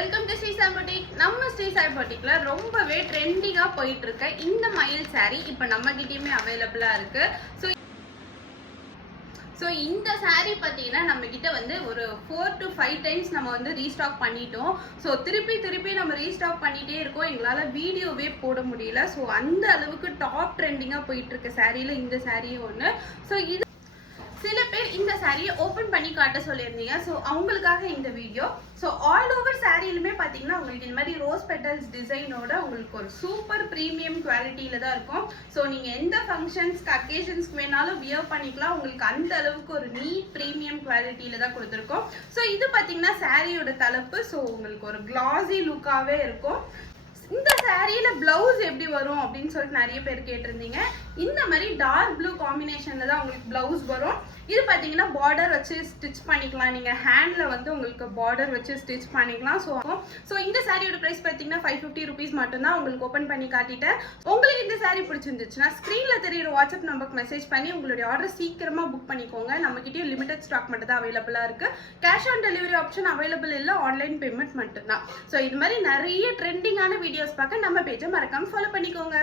Welcome to Shri Sai boutique. நம்ம ஸ்ரீ சாய் பொட்டிக்ல ரொம்பவே ட்ரெண்டிங்கா போயிட்டு இருக்க இந்த மயில் saree இப்போ நம்ம கிட்டயுமே அவைலபிளா இருக்கு. ஸோ இந்த saree பார்த்தீங்கன்னா நம்ம கிட்ட வந்து ஒரு 4 to 5 டைம்ஸ் நம்ம வந்து ரீஸ்டாக் பண்ணிட்டோம். ஸோ திருப்பி நம்ம ரீஸ்டாக் பண்ணிட்டே இருக்கோம். எங்களால் வீடியோவே போட முடியல. ஸோ அந்த அளவுக்கு டாப் ட்ரெண்டிங்காக போயிட்டு இருக்க சாரியில் இந்த சாரியும் ஒன்று. ஸோ இது சில பேர் இந்த சாரியை ஓப்பன் பண்ணி காட்ட சொல்லியிருந்தீங்க. ஸோ அவங்களுக்காக இந்த வீடியோ. ஸோ ஆல் ஓவர் சாரியிலுமே பார்த்தீங்கன்னா உங்களுக்கு இந்த மாதிரி ரோஸ் பெட்டல்ஸ் டிசைனோட உங்களுக்கு ஒரு சூப்பர் ப்ரீமியம் குவாலிட்டியில தான் இருக்கும். ஸோ நீங்கள் எந்த ஃபங்க்ஷன்ஸ்க்கு அக்கேஷன்ஸ்க்கு வேணாலும் வியர் பண்ணிக்கலாம். உங்களுக்கு அந்த அளவுக்கு ஒரு நீட் ப்ரீமியம் குவாலிட்டியில தான் கொடுத்துருக்கோம். ஸோ இது பார்த்தீங்கன்னா சாரியோட தலைப்பு. ஸோ உங்களுக்கு ஒரு கிளாஸி லுக்காகவே இருக்கும். இந்த சாரியில பிளவுஸ் எப்படி வரும் அப்படின்னு சொல்லிட்டு நிறைய பேர் கேட்டிருந்தீங்க. இந்த மாதிரி டார்க் ப்ளூ காம்பினேஷன்ல தான் உங்களுக்கு பிளவுஸ் வரும். இது பார்த்தீங்கன்னா பார்டர் வச்சு ஸ்டிச் பண்ணிக்கலாம். நீங்கள் ஹேண்டில் வந்து உங்களுக்கு பார்டர் வச்சு ஸ்டிச் பண்ணிக்கலாம். ஸோ இந்த சாரியோட ப்ரைஸ் பார்த்தீங்கன்னா 550 ருபீஸ் மட்டும்தான். உங்களுக்கு ஓப்பன் பண்ணி காட்டிட்டேன். உங்களுக்கு இந்த சாரி பிடிச்சிருந்துச்சுன்னா ஸ்க்ரீனில் தெரியுற வாட்ஸ்அப் நம்பருக்கு மெசேஜ் பண்ணி உங்களுடைய ஆர்டர் சீக்கிரமாக புக் பண்ணிக்கோங்க. நம்மகிட்டயும் லிமிடெட் ஸ்டாக் மட்டும் தான் அவைலபிளாக இருக்குது. Cash on delivery option available இல்லை. ஆன்லைன் பேமெண்ட் மட்டும்தான். ஸோ இது மாதிரி நிறைய ட்ரெண்டிங்கான வீடியோஸ் பார்க்க நம்ம பேஜை மறக்காம ஃபாலோ பண்ணிக்கோங்க.